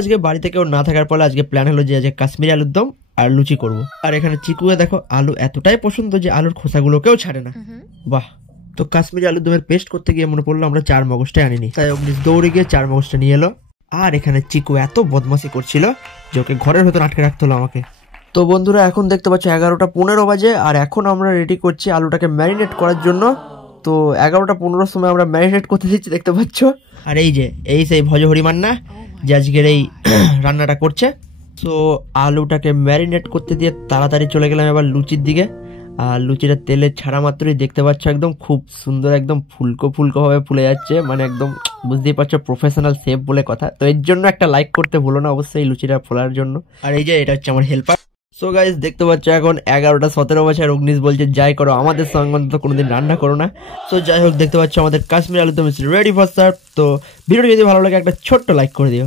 আজকে বাড়িতে কেউ না থাকার ফলে আজকে প্ল্যান হলো যে আজকে কাশ্মীরি আলুর দম আর লুচি করব। আর এখানে চিকুকে দেখো আলু এতটাই পছন্দ যে আলুর খোসাগুলোকেও ছাড়ে না। বাহ। তো কাশ্মীরি আলুর দমের পেস্ট করতে গিয়ে মনে পড়লো আমরা চার মগজটাই আনিনি, তাই অগ্নিশ দৌড়ে গিয়ে চার মগজটা নিয়ে এলো। আর এখানে চিকু এত বদমাশি করছিল যে ওকে ঘরের ভেতর আটকে রাখতে হলো আমাকে। তো বন্ধুরা এখন দেখতে পাচ্ছ 11:15 বাজে, আর এখন আমরা রেডি করছি আলুটাকে ম্যারিনেট করার জন্য। তো 11:15 সময় আমরা ম্যারিনেট করতে দিচ্ছি, দেখতে পাচ্ছ। আর এই সেই ভজহরি মান্না যে আজকের এই রান্নাটা করছে। তো আলুটাকে ম্যারিনেট করতে দিয়ে তাড়াতাড়ি চলে গেলাম এবার লুচির দিকে। আর লুচিটা তেলে ছাড়া মাত্রই দেখতে পাচ্ছ একদম খুব সুন্দর, একদম ফুলকো ফুলকো ভাবে ফুলে যাচ্ছে, মানে একদম বুঝতেই পারছো প্রফেশনাল শেফ বলে কথা। তো এর জন্য একটা লাইক করতে ভুলো না অবশ্যই লুচিটা ফোলার জন্য। আর এই যে এটা হচ্ছে আমার হেল্পার। সো গাইস দেখতে পাচ্ছ এখন 11:17 বাজে, আর অগ্নিশ বলছে যাই করো আমাদের সঙ্গে তো কোনোদিন রান্না করো না। সো যাই হোক দেখতে পাচ্ছ আমাদের কাশ্মীরি আলু দম রেডি ফর সার্ভ। তো ভিডিওটি যদি ভালো লাগে একটা ছোট্ট লাইক করে দিও।